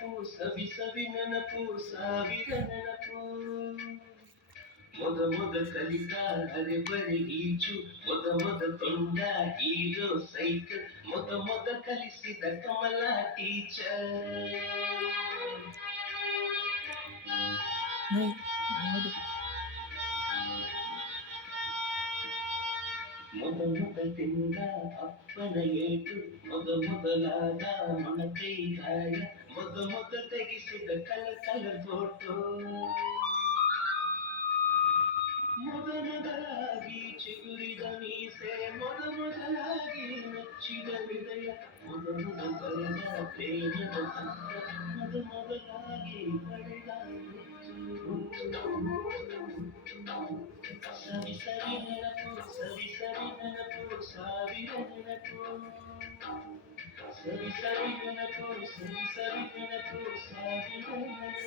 ನೆನಪು ಸವಿ ಸವಿ ನೆನಪು ಸಾವಿರ ನೆನಪು ಮೊದ ಕಲಿತ ಅರೆ ಬರೆ ಈಜು ಮೊದ ಕೊಂಡ ಹೀರೋ ಸೈಕಲ್ ಮೊದ ಕಲಿಸಿದ ಕಮಲ ಟೀಚರ್ ಮೊದ ತಿಂದ ಅಪ್ಪನ ಏಟು ಮೊದಲಾದ ಮೊಣಕೈ ಗಾಯ ಮೊದ ತೆಗಿಸಿದ ಕಲರ್ ಫೋಟೋ ಮೊದಲಾಗಿ ಚಿಗುರಿದ ಮೀಸೆ ಮೊದಲಾಗಿ ನಚ್ಚಿದ ಹೃದಯ ಮೊದ ಬರೆದ ಪ್ರೇಮದ ಪತ್ರ ಮೊದಲಾಗಿ ಪಡೆದ ಸವಿ ಸವಿ ನೆನಪು ಸವಿ ಸವಿ ನೆನಪು ಸಾವಿರ ನೆನಪು ಸವಿ ಸವಿ ನೆನಪು ಸವಿ ಸವಿ ನೆನಪು ಸಾವಿರ ನೆನಪು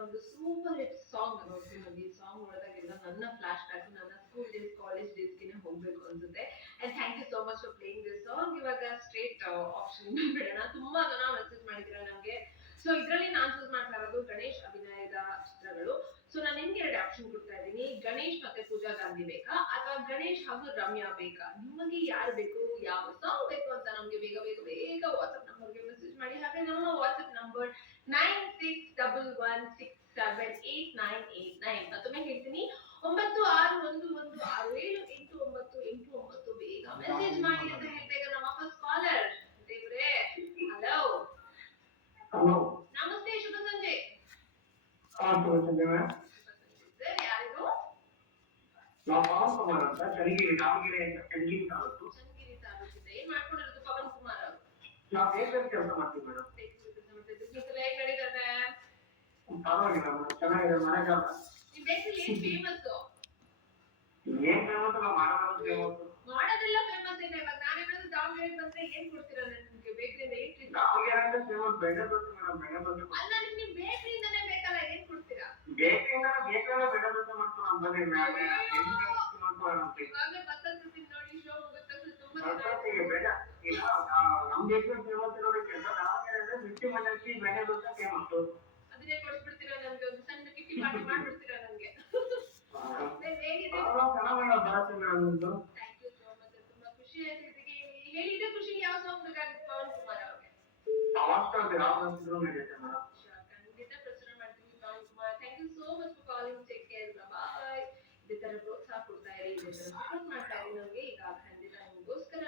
ಒಂದು ಸೂಪರ್ ಹಿಟ್ ಸಾಂಗ್ ನೋಡ್ತೀನಿ. ಈ ಸಾಂಗ್ ನೋಡಿದಾಗೆಲ್ಲ ನನ್ನ ಫ್ಲಾಶ್ ಬ್ಯಾಕ್ ನನ್ನ ಸ್ಕೂಲ್ ಡೇಸ್ ಕಾಲೇಜ್ ಡೇಸ್ಗೆ ಹೋಗ್ಬೇಕು ಅನ್ಸುತ್ತೆ. And thank you so much for playing this song. ಇವಾಗ ಸ್ಟ್ರೇಟ್ ಆಪ್ಷನ್ ಬಿಡೋಣ. ತುಂಬಾ ಜನ ಮೆಸೇಜ್ ಮಾಡಿದ್ದೀರಾ ನಮಗೆ. ಸೊ ಇದರಲ್ಲಿ ನಾನು ಚೂಸ್ ಮಾಡ್ತಾ ಇರೋದು ಗಣೇಶ್ ಅಭಿನಯದ ಚಿತ್ರಗಳು. ಸೊ ನಾನು ನಿಮ್ಗೆ 2 ಆಪ್ಷನ್ ಕೊಡ್ತಾ ಇದ್ದೀನಿ. ಗಣೇಶ್ ಮತ್ತೆ ಪೂಜಾ ಗಾಂಧಿ ಬೇಕಾ ಅಥವಾ ಗಣೇಶ್ ಹಾಗೂ ರಮ್ಯಾ ಬೇಕಾ? ನಿಮಗೆ ಯಾರು ಬೇಕು, ಯಾವ ಸಾಂಗ್ ಬೇಕು ಅಂತ ನಮಗೆ ಬೇಗ ವಾಟ್ಸ್ಆಪ್ ನಂಬರ್ಗೆ ಮೆಸೇಜ್ ಮಾಡಿ. ಹಾಗೆ ನಮ್ಮ ವಾಟ್ಸ್ಆಪ್ ನಂಬರ್ 9611678989. ಮತ್ತೊಮ್ಮೆ ಹೇಳ್ತೀನಿ 9611678989. ಬೇಗ ಮೆಸೇಜ್ ಮಾಡಿ ಅಂತ ಹೇಳ್ತಾ ನಮ್ಮ ಫಸ್ಟ್ ಕಾಲರ್ ದೇವ್ರೆ. ಹಲೋ ನಮಸ್ತೆ, ಶುಭ ಸಂಜೆ. ಸರ್ ಯಾರಿದು? ಚನ್ನಗಿರಿ ತಾಲೂಕಿಂದ. ಏನ್ ಮಾಡ್ಕೊಂಡಿರೋದು ಪವನ್ ಕುಮಾರ್ ಅವರು? ಕೆಲಸ ಮಾಡ್ತೀವಿ ಮೇಡಮ್. ಬಿಸ್ನೆಸ್ ಎಲ್ಲ ಹೇಗ್ ನಡೀತದೆ? ಪರವಾಗಿಲ್ಲ ಮೇಡಮ್, ಚೆನ್ನಾಗಿದೆ. ಮನೆ ಕೆಲಸ ನಿಮ್ ಬೇಕರಿ ಏನ್ ಫೇಮಸ್? ಏನ್ ಫೇಮಸ್? ನಾವು ಮಾಡೋದೆಲ್ಲ ಫೇಮಸ್ ಇದೆ. ಇವಾಗ ನಾನು ಏನಾದ್ರು ದಾವಣಗೆರೆಗೆ ಬಂದ್ರೆ ಏನ್ ಕೊಡ್ತೀರಾ ನಿಮ್ಗೆ ಬೇಕರಿಯಿಂದ? ಏನ್ ಟ್ರೀಟ್? ದಾವಣಗೆರೆ ಫೇಮಸ್ ಬೆಣ್ಣೆ ದೋಸೆ ಮೇಡಮ್. ಬೆಣ್ಣೆ ದೋಸೆ ಅಲ್ಲ, ನಿಮ್ ಬೇಕರಿಯಿಂದನೇ ಬೇಕಲ್ಲ, ಏನ್ ಕೊಡ್ತೀರಾ? ಬೇಕರಿಯಿಂದ ಬೆಣ್ಣೆ ದೋಸೆ ಮಾಡ್ತೀವಿ ನಾವು. ಬನ್ನಿ ಇವಾಗಲೇ ಬರ್ತದೆ ನೋಡಿ. ಶೋ ಮುಗಿದ ತುಂಬಾ ಇಲ್ಲ ನಮ್ ಬೇಕರಿ ಫೇಮಸ್ ಇರೋದಕ್ಕಿಂತ ದಾವಣಗೆರೆ ಅಂದ್ರೆ ಮಿರ್ಚಿ ಮಂಡಕ್ಕಿ ಬೆಣ್ಣೆ ದೋಸೆ ಫೇಮಸ್. ಅದನ್ನೇ ಕೊಡ್ಬಿಡ್ತೀರಾ ನಮ್ಗೆ? ಒಂದು ಸಣ್ಣ ಕಿಟ್ಟಿ ಪಾರ್ಟಿ ಮಾಡ್ಬಿಡ್ತೀರಾ ನಮ್ಗೆ? ಹೇಗಿದೆ? ಬರತ್ತೆ ಮೇಡಮ್ ನಿಮ್ದು. Thank you so much. ತುಂಬಾ ಖುಷಿ ಆಯ್ತು. ಇದಕ್ಕೆ ಹೇಳಿದ ಖುಷಿ. ಯಾವ ಸಾಂಗ್ ಬೇಕಾಗಿತ್ತು ಪವನ್ ಕುಮಾರ್ ಅವ್ರಿಗೆ? ಖಂಡಿತ ಪ್ರಚಾರ ಮಾಡ್ತೀನಿ Pavan Kumar. Thank you so much for calling. Take care, bye. ಇದೇ ತರ ಪ್ರೋತ್ಸಾಹ ಕೊಡ್ತಾ ಇರಿ, ಇದೇ ತರ ಸಪೋರ್ಟ್ ಮಾಡ್ತಾ ಇರಿ ನಮಗೆ. ಈಗ ಖಂಡಿತ ನಿಮಗೋಸ್ಕರ